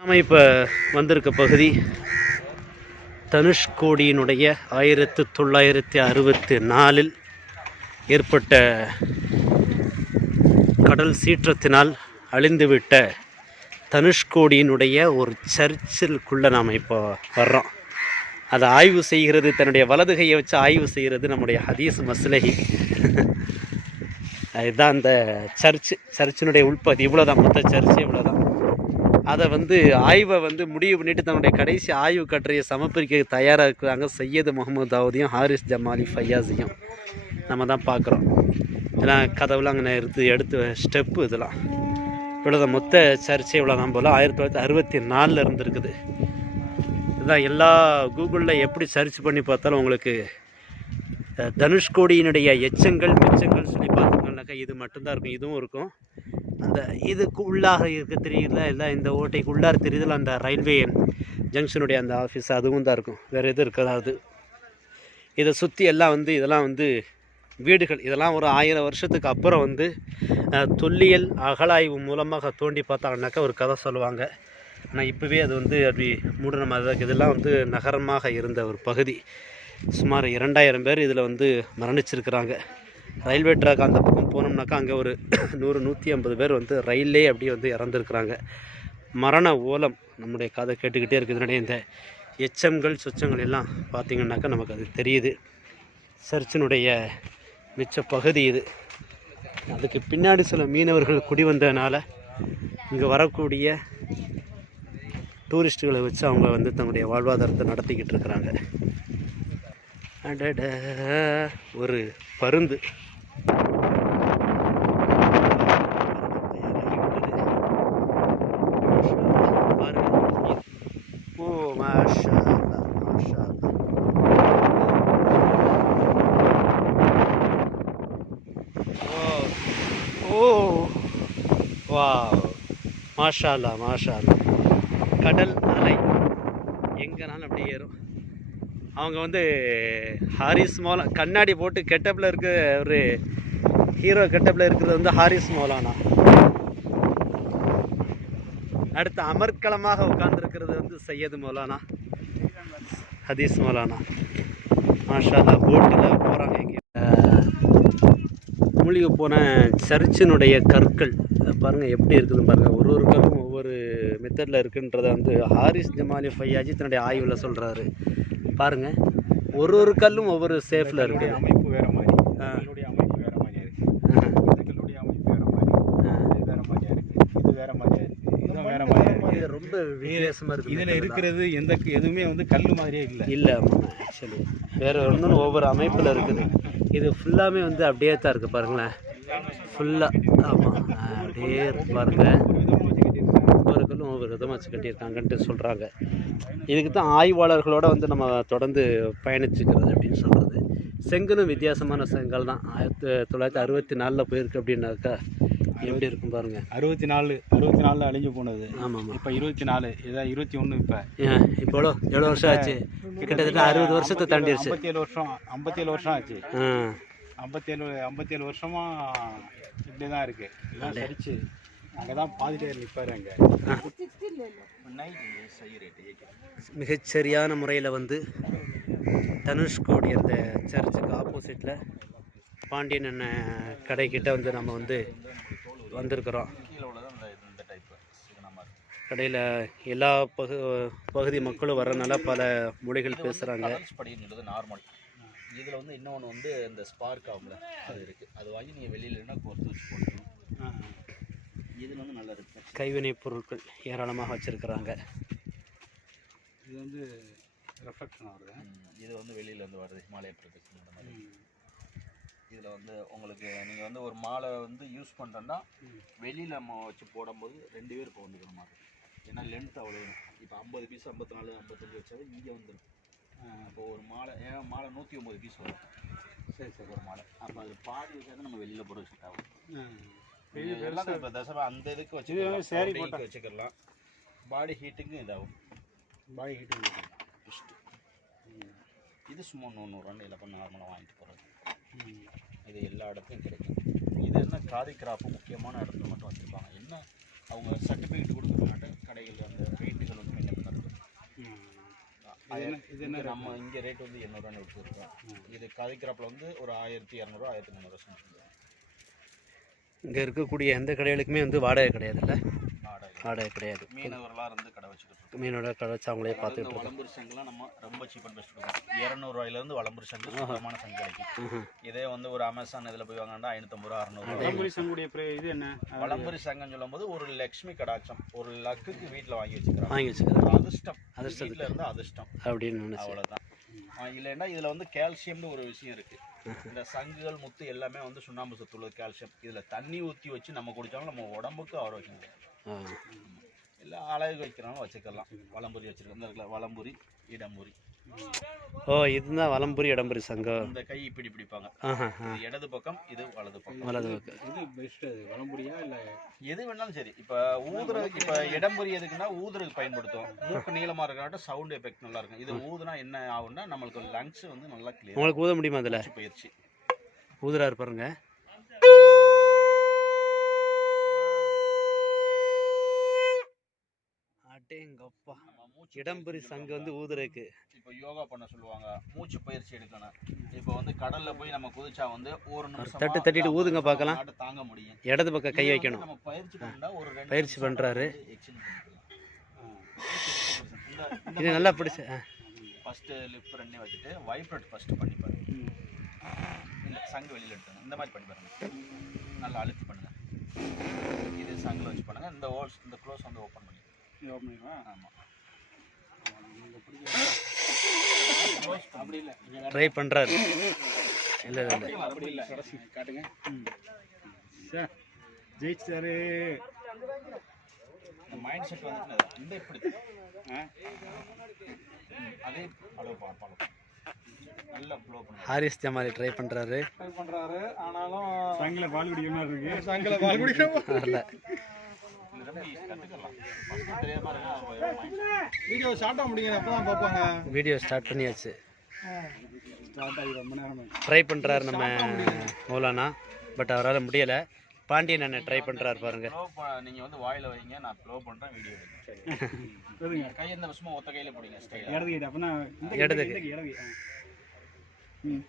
நாம் இப்போ வந்திருக்க பகுதி தனுஷ்கோடியினுடைய ஆயிரத்து தொள்ளாயிரத்தி அறுபத்தி நாலில் ஏற்பட்ட கடல் சீற்றத்தினால் அழிந்துவிட்ட தனுஷ்கோடியினுடைய ஒரு சர்ச்சிற்குள்ளே நாம் இப்போ வர்றோம். அதை ஆய்வு செய்கிறது தன்னுடைய வலது கையை வச்சு ஆய்வு செய்கிறது நம்முடைய ஹதீஸ் மஸ்லஹி. இதுதான் அந்த சர்ச்சு சர்ச்சினுடைய உள்பகுதி. இவ்வளோதான் மொத்த சர்ச்சு இவ்வளோதான் அதை வந்து ஆய்வை வந்து முடிவு பண்ணிட்டு தன்னுடைய கடைசி ஆய்வு கட்டுரையை சமர்ப்பிக்க தயாராக இருக்கிறாங்க சையது முகமது தாவூதியும் ஹாரிஸ் ஜமாலி ஃபையாஸையும். நம்ம தான் பார்க்குறோம். இதெல்லாம் கதவுலாம் அங்கே எடுத்து எடுத்து ஸ்டெப்பு இதெல்லாம். இவ்வளோதான் மொத்த சர்ச்சை இவ்வளோதான் போல் ஆயிரத்தி தொள்ளாயிரத்தி அறுபத்தி நாலில் இருந்திருக்குது. இதுதான் எல்லா கூகுளில் எப்படி சர்ச் பண்ணி பார்த்தாலும் உங்களுக்கு தனுஷ்கோடியினுடைய எச்சங்கள் மிச்சங்கள் சொல்லி பார்த்தீங்கன்னாக்கா இது மட்டும்தான் இருக்கும். இதுவும் இருக்கும். அந்த இதுக்கு உள்ளாக இருக்க தெரியல இல்லை இந்த ஓட்டைக்கு உள்ளார தெரியுதுல அந்த ரயில்வே ஜங்ஷனுடைய அந்த ஆஃபீஸ் அதுவும் தான் இருக்கும். வேறு எதுவும் இருக்காது இதை சுற்றி எல்லாம் வந்து இதெல்லாம் வந்து வீடுகள். இதெல்லாம் ஒரு ஆயிரம் வருஷத்துக்கு அப்புறம் வந்து தொல்லியல் அகலாய்வு மூலமாக தோண்டி பார்த்தாங்கனாக்கா ஒரு கதை சொல்லுவாங்க. ஆனால் இப்போவே அது வந்து அப்படி மூடின மாதிரி தான். இருக்குது. இதெல்லாம் வந்து நகரமாக இருந்த ஒரு பகுதி. சுமார் இரண்டாயிரம் பேர் இதில் வந்து மரணிச்சிருக்கிறாங்க. ரயில்வே ட்ராக் அந்த பக்கம் போனோம்னாக்கா அங்கே ஒரு நூறு நூற்றி ஐம்பது பேர் வந்து ரயிலே அப்படியே வந்து இறந்துருக்குறாங்க. மரண ஓலம் நம்முடைய கதை கேட்டுக்கிட்டே இருக்கிறதுனாலே இந்த எச்சங்கள் சொச்சங்கள் எல்லாம் பார்த்திங்கன்னாக்கா நமக்கு அது தெரியுது. சர்ச்சினுடைய மிச்ச பகுதி இது. அதுக்கு பின்னாடி சில மீனவர்கள் குடி வந்ததுனால இங்கே வரக்கூடிய டூரிஸ்ட்டுகளை வச்சு அவங்க வந்து தன்னுடைய வாழ்வாதாரத்தை நடத்திக்கிட்டு இருக்கிறாங்க. அடட ஒரு பருந்து பாருங்க. ஓ மாஷா அல்லாஹ், மாஷாலா மாஷாலா ஓ ஓ கடல் அலை எங்கேனாலும் அப்படியே ஏறும். அவங்க வந்து ஹாரிஸ் மோலா கண்ணாடி போட்டு கெட்டப்பில் இருக்க ஒரு ஹீரோ கெட்டப்பில் இருக்கிறது வந்து ஹாரிஸ் மோலானா. அடுத்து அமர்க்களமாக உட்கார்ந்துருக்கிறது வந்து சையது மௌலானா. ஹதீஸ் மௌலானா. மாஷா அல்லா போட்டில் போகிறாங்க இங்கே. மூழ்கி போன சர்ச்சினுடைய கற்கள் அஹ் பாருங்க எப்படி இருக்குதுன்னு பாருங்க. ஒரு ஒரு கல்லும் ஒவ்வொரு மெத்தடில் இருக்குன்றத வந்து ஹாரிஸ் ஜமாலி ஃபையாஜி தன்னுடைய ஆய்வில் சொல்கிறாரு பாருங்க ஒரு ஒரு கல்லும் ஒவ்வொரு சேஃபில் இருக்குது அமைப்பு வேற மாதிரி ஆ. இதனுடைய அமைப்பு வேற மாதிரியா இருக்கு ஆஹ். இதுகளுடைய அமைப்பு வேற மாதிரி இது வேற மாதிரியா இருக்கு இது வேற மாதிரியா இருக்கு இது வேற மாதிரியா இருக்கு இது ரொம்ப வித்தியாசமாக இருக்குது இதுல இருக்கிறது எந்த எதுவுமே வந்து கல்லு மாதிரியே இல்ல. இல்லை ஆக்சுவலி வேற ஒன்றும் ஒவ்வொரு அமைப்பில் இருக்குது. இது ஃபுல்லாமே வந்து அப்படியே தான் இருக்குது பாருங்களேன். ஃபுல்லாக ஆமாம் அப்படியே இருக்கு பாருங்க. ஒவ்வொரு கல்லும் ஒவ்வொரு விதமாக வச்சு கட்டியிருக்காங்கன்ட்டு சொல்கிறாங்க இதுக்கு தான் ஆய்வாளர்களோட வந்து நம்ம தொடர்ந்து பயணிச்சுக்கிறது அப்படின்னு சொல்கிறது செங்கலும் வித்தியாசமான செங்கல் தான். ஆயிரத்தி தொள்ளாயிரத்தி அறுபத்தி நாலில் போயிருக்கு அப்படின்னாக்கா எப்படி இருக்கும் பாருங்க. அறுபத்தி நாலு அறுபத்தி நாலுல அழிஞ்சு போனது. ஆமாம் இப்ப இருபத்தி நாலு இதான் இருபத்தி ஒண்ணு இப்ப. இப்போ எவ்வளோ? வருஷம் ஆச்சு? கிட்டத்தட்ட அறுபது வருஷத்தை தாண்டிடுச்சு. ஐம்பத்தேழு வருஷம் ஐம்பத்தேழு வருஷம் ஆச்சு. ஆ. ஐம்பத்தேழு ஐம்பத்தேழு வருஷமா இப்படி தான் இருக்கு. இதான் சரிச்சு அங்கதான் பாதிட்டே நிப்பாரு அங்க. மிகச்சரியான முறையில் வந்து தனுஷ்கோடி அந்த சர்ச்சுக்கு ஆப்போசிட்டில் பாண்டியன் அண்ணன் கடைக்கிட்ட வந்து நம்ம வந்து வந்திருக்கிறோம். கடையில் எல்லா பகு பகுதி மக்களும் வரனால பல மொழிகள் பேசுகிறாங்க நார்மல் இதில் வந்து இன்னொன்று வந்து இந்த ஸ்பார்க் ஆகும்ல அது இருக்குது அது வாங்கி நீங்கள் வெளியிலனா கோர்த்து வச்சு போட்டுக்கணும் இதில் வந்து நல்லா இருக்கு. கைவினைப் பொருட்கள் ஏராளமாக வச்சுருக்கிறாங்க. இது வந்து ரெஃப்ளெக்ஷன் ஆகுது. இது வந்து வெளியில வந்து வருது ஹிமாலய பிரதேசம் இந்த மாதிரி. இதில் வந்து உங்களுக்கு நீங்கள் வந்து ஒரு மாலை வந்து யூஸ் பண்ணுறோன்னா வெளியில் நம்ம வச்சு போடும்போது ரெண்டு பேர் இப்போ வந்துக்கிற மாதிரி ஏன்னா லென்த் அவ்வளோ இப்போ ஐம்பது பீஸ் ஐம்பத்தி நாலு ஐம்பத்தஞ்சு வச்சாலும் இங்கே வந்துடும். இப்போ ஒரு மாலை ஏன் மாலை நூற்றி ஒம்பது பீஸ் வரும். சரி சரி. ஒரு மாலை. அப்போ அது பாதி வச்சா நம்ம வெளியில் போட வச்சுட்டு ஆகும். இப்போ தசை அந்த இதுக்கு saree saree போட்டா- வச்சுக்கலாம். பாடி ஹீட்டுக்கும் இதாகும். பாய் ஹீட்டு இது சும்மா நூறுரூவான்னு இல்லை நார்மலாக வாங்கிட்டு போகிறது இது எல்லா இடத்துலையும் கிடைக்கும். இது என்ன காதி கிராப்பு முக்கியமான இடத்துல மட்டும் வச்சுருப்பாங்க. என்ன அவங்க சர்டிஃபிகேட் கொடுக்குறனாட்டு கடைகள் அந்த ரேட்டுகள் வந்து மெயின்டைன் பண்ணுறது நம்ம இங்கே ரேட் வந்து எண்ணூறுவான்னு வச்சுருக்கோம் இது காதி கிராப்பில் வந்து ஒரு ஆயிரத்தி இரநூறுவா ஆயிரத்தி முந்நூறுவா இங்கே இருக்கக்கூடிய எந்த கடைகளுக்குமே வந்து வாடகை கிடையாதுல்ல? வாடகை கிடையாது. மீனவர்களாக இருந்து கடை வச்சுக்கிட்டு இருக்கோம். மீனோட கடை வச்சு அவங்களே இருக்கோம். வளம்புரி சங்குலாம் நம்ம ரொம்ப சீப் அண்ட் பெஸ்ட் கொடுக்கும் இரநூறுவாயிலேருந்து வளம்புரி சங்கு சுத்தமான சங்கு கிடைக்கும். இதே வந்து ஒரு அமேசான் இதில் போய் வாங்கினா ஐநூற்றம்பது ரூபா அறநூறுவா வலம்புரி சங்குடைய பிர- இது என்ன? வளம்புரி சங்கம்னு சொல்லும்போது ஒரு லக்ஷ்மி கடாட்சம். ஒரு லக்குக்கு வீட்டில் வாங்கி வச்சுக்கிறாங்க. வாங்கி வச்சுக்கிறேன் ஒரு அதிர்ஷ்டம். வீட்டில் இருந்து அதிர்ஷ்டம். அப்படின்னு அவ்வளோதான் இல்லைன்னா இதில் வந்து கால்சியம்னு ஒரு விஷயம் இருக்கு. இந்த சங்குகள் முத்து எல்லாமே வந்து சுண்ணாம்பு சத்து உள்ளது கால்சியம். இதில் தண்ணி ஊற்றி வச்சு நம்ம குடித்தாலும் நம்ம உடம்புக்கு ஆரோக்கியம் இல்லை அழகு வைக்கிறனாலும் வச்சுக்கலாம். வலம்புரி வச்சிருக்கோம் இந்த வலம்புரி இடம்புரி. ஓ இதுதான் வலம்புரி இடம்புரி சங்கம் இந்த கை இப்படி பிடிப்பாங்க. இடது பக்கம் இது வலது பக்கம். வலது பக்கம். இது பெஸ்ட் அது வலம்புரியா இல்லை? எது வேணாலும் சரி. இப்போ ஊதுற இப்போ இடம்புரி எதுக்குன்னா ஊதுறதுக்கு பயன்படுத்தும் மூக்கு நீளமாக இருக்கட்டும் சவுண்ட் எஃபெக்ட் நல்லா இருக்கும். இது ஊதுனா என்ன ஆகும்னா நம்மளுக்கு லங்ஸ் வந்து நல்லா கிளியர் உங்களுக்கு ஊத முடியுமா அதில்? பயிற்சி ஊதுறாரு பாருங்க. அடேங்கப்பா. மூச்சு இடம்புரி சங்கு வந்து ஊதுறதுக்கு இப்போ யோகா பண்ண சொல்லுவாங்க. மூச்சு பயிற்சி எடுக்கணும். இப்போ வந்து கடல்ல போய் நம்ம குதிச்சா வந்து ஒரு நிமிஷம் தட்டு தட்டிட்டு ஊதுங்க பார்க்கலாம். தாங்க முடியும். இடது பக்கம் கை வைக்கணும். நம்ம பயிற்சி பண்ணா ஒரு ரெண்டு பயிற்சி பண்றாரு. இது நல்லா பிடிச்ச ஃபர்ஸ்ட் லிப் ரெண்டே வச்சுட்டு வைப்ரேட் ஃபர்ஸ்ட் பண்ணி பாருங்க. இந்த சங்கு வெளியில எடுத்துங்க இந்த மாதிரி பண்ணி பாருங்க. நல்லா அழுத்தி பண்ணுங்க. இது சங்குல வச்சு பண்ணுங்க. இந்த ஹோல்ஸ் இந்த க்ளோஸ் வந்து ஓப்பன் பண்ணி ஓப்பன் பண்ணிடுவா ஆமா. அப்படி இல்லை ட்ரை பண்றாரு. இல்லை இல்லை காட்டுங்க சார் ஜெயிச்சாரு மைண்ட் செட் வந்துட்டு இந்த இப்படி அதே ஃபாலோ ஹாரிஸ் ஜமாலி ட்ரை பண்றாரு. ட்ரை பண்றாரு ஆனாலும் சங்கில பால் குடிக்கிற மாதிரி இருக்கு. சங்கில பால் குடிக்கிற வரல இது ரொம்ப easy, கத்துக்கலாம் ஃபர்ஸ்ட் தெரியாம இருக்கா மைண்ட் வீடியோ ஷார்ட்டா முடிங்க அப்பதான் பார்ப்பாங்க வீடியோ ஸ்டார்ட் பண்ணியாச்சு. ஸ்டார்ட் ஆகி ரொம்ப நேரம் ஆச்சு. ட்ரை பண்றாரு நம்ம மௌலானா பட் அவரால் முடியல. பாண்டியன் அண்ணன் ட்ரை பண்றாரு பாருங்க. ப்ளோ நீங்க வந்து வாயில வைங்க நான் ப்ளோ பண்றேன் வீடியோ எடுங்க. கை எந்த வருஷமா ஒத்த கையில பிடிங்க இடது இடது இடது கை. இடது கை. ஆ. ம்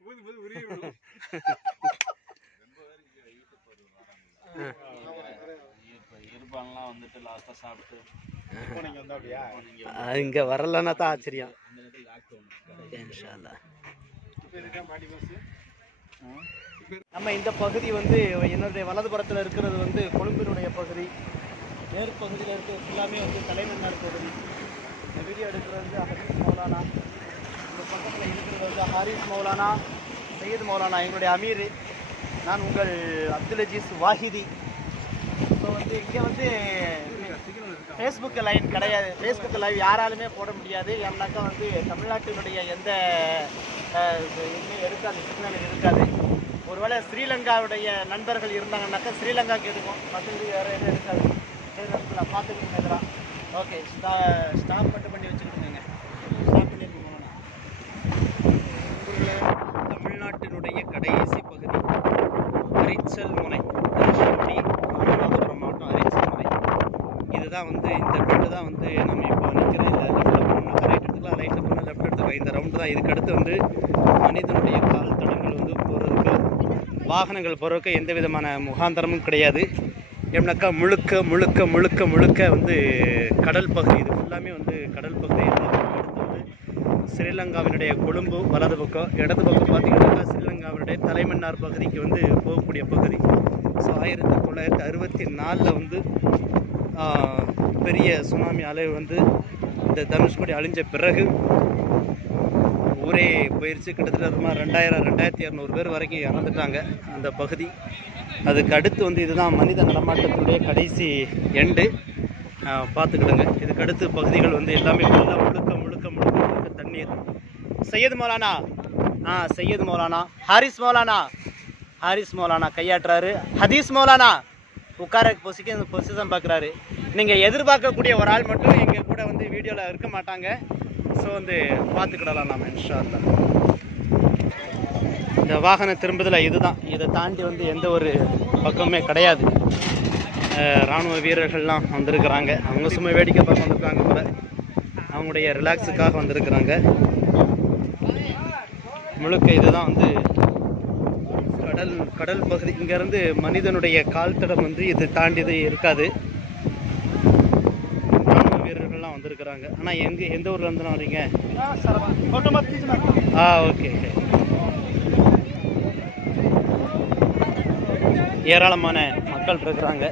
ஊது, ஊது, உருகி விடும். இப்ப இருப்பான்லாம் வந்துட்டு லாஸ்டா சாப்பிட்டு இப்போ நீங்க வந்தா அப்படியா அது இங்கே வரலன்னா தான் ஆச்சரியம். இன்ஷா அல்லாஹ். நம்ம இந்த பகுதி வந்து என்னுடைய வலதுபுறத்தில் இருக்கிறது வந்து கொழும்பினுடைய பகுதி. நேரு பகுதியில் இருக்கிறது ஃபுல்லாமே வந்து தலைமன்னார் பகுதி. இந்த வீடியோ எடுக்கிறது வந்து ஹரீஸ் மௌலானா. இந்த பக்கத்தில் இருக்கிறது வந்து ஹாரிஸ் மௌலானா சையது மௌலானா எங்களுடைய அமீர். நான் உங்கள் அப்துல் அஜீஸ் வாஹிதி. வந்து இங்கே வந்து ஃபேஸ்புக் லைன் கிடையாது. ஃபேஸ்புக் லைவ் யாராலுமே போட முடியாது. ஏன்னாக்கா வந்து தமிழ்நாட்டினுடைய எந்த இது இதுவுமே இருக்காது சிக்னல் இருக்காது. ஒருவேளை ஸ்ரீலங்காவுடைய நண்பர்கள் இருந்தாங்கன்னாக்கா ஸ்ரீலங்காக்கு எதுக்கும் மற்றபடி வேறு எதுவும் இருக்காது. சரி பார்த்துக்கிட்டு எதிராக ஓகே ஸ்டா ஸ்டாப் மட்டும் பண்ணி வச்சுருக்கோங்க ஸ்டாப் பண்ணியிருக்கோம் தமிழ்நாட்டினுடைய கடைசி பகுதி அரிச்சல் முனை தனுஷ்கோடி ராமநாதபுரம் மாவட்டம் அரிச்சல் முனை இதுதான் வந்து இந்த பெட்டு தான் வந்து நம்ம இப்போ நிற்கிற இந்த லெஃப்ட்டில் போனோம்னா ரைட் எடுத்துக்கலாம். ரைட்டில் போனால் லெஃப்ட் எடுத்துக்கலாம். இந்த ரவுண்டு தான். இதுக்கடுத்து வந்து மனிதனுடைய கால் தடங்கள் வந்து போகிறதுக்கு வாகனங்கள் போகிறதுக்கு எந்த விதமான முகாந்தரமும் கிடையாது. எப்படின்னாக்கா முழுக்க முழுக்க முழுக்க முழுக்க வந்து கடல் பகுதி. இது ஃபுல்லாமே வந்து கடல் பகுதி. வந்து ஸ்ரீலங்காவினுடைய கொழும்பு வலது பக்கம். இடது பக்கம் பார்த்தீங்கன்னாக்கா ஸ்ரீலங்காவினுடைய தலைமன்னார் பகுதிக்கு வந்து போகக்கூடிய பகுதி. ஸோ ஆயிரத்தி தொள்ளாயிரத்தி அறுபத்தி நாலில் வந்து பெரிய சுனாமி அலை வந்து இந்த தனுஷ்கோடி அழிஞ்ச பிறகு ஊரே போயிடுச்சு கிட்டத்தட்ட சுமார் ரெண்டாயிரம் ரெண்டாயிரத்தி இரநூறு பேர் வரைக்கும் இறந்துட்டாங்க அந்த பகுதி. அதுக்கு அடுத்து வந்து இதுதான் மனித நடமாட்டத்துடைய கடைசி எண்டு. பார்த்துக்கிடுங்க. இதுக்கு அடுத்து பகுதிகள் வந்து எல்லாமே ஃபுல்லாக முழுக்க முழுக்க முழுக்க முழுக்க தண்ணீர். சையது மௌலானா. ஆ சையது மௌலானா. ஹாரிஸ் மௌலானா. ஹாரிஸ் மௌலானா கையாட்டுறாரு. ஹதீஸ் மௌலானா. உட்கார பொசிக்க பொசிஷன் பார்க்குறாரு. நீங்கள் எதிர்பார்க்கக்கூடிய ஒரு ஆள் மட்டும் எங்கள் கூட வந்து வீடியோவில் இருக்க மாட்டாங்க. ஸோ வந்து பார்த்துக்கிடலாம் நாம் இன்ஷா இந்த வாகன திரும்புதல இதுதான். இதை தாண்டி வந்து எந்த ஒரு பக்கமே கிடையாது. இராணுவ ராணுவ வீரர்கள்லாம் வந்திருக்கிறாங்க. அவங்க சும்மா வேடிக்கை பார்க்க வந்திருக்காங்க கூட அவங்களுடைய ரிலாக்ஸுக்காக வந்திருக்கிறாங்க. முழுக்க இதுதான் வந்து கடல் கடல் பகுதி. இங்கேருந்து மனிதனுடைய கால் தடம் வந்து இது தாண்டியது இருக்காது. ராணுவ வீரர்கள்லாம் வந்திருக்கிறாங்க. ஆனால் எங்கே எந்த ஊர்ல இருந்து வரீங்க? ஆ ஓகே ஓகே. ஏராளமான மக்கள் இருக்கிறாங்க.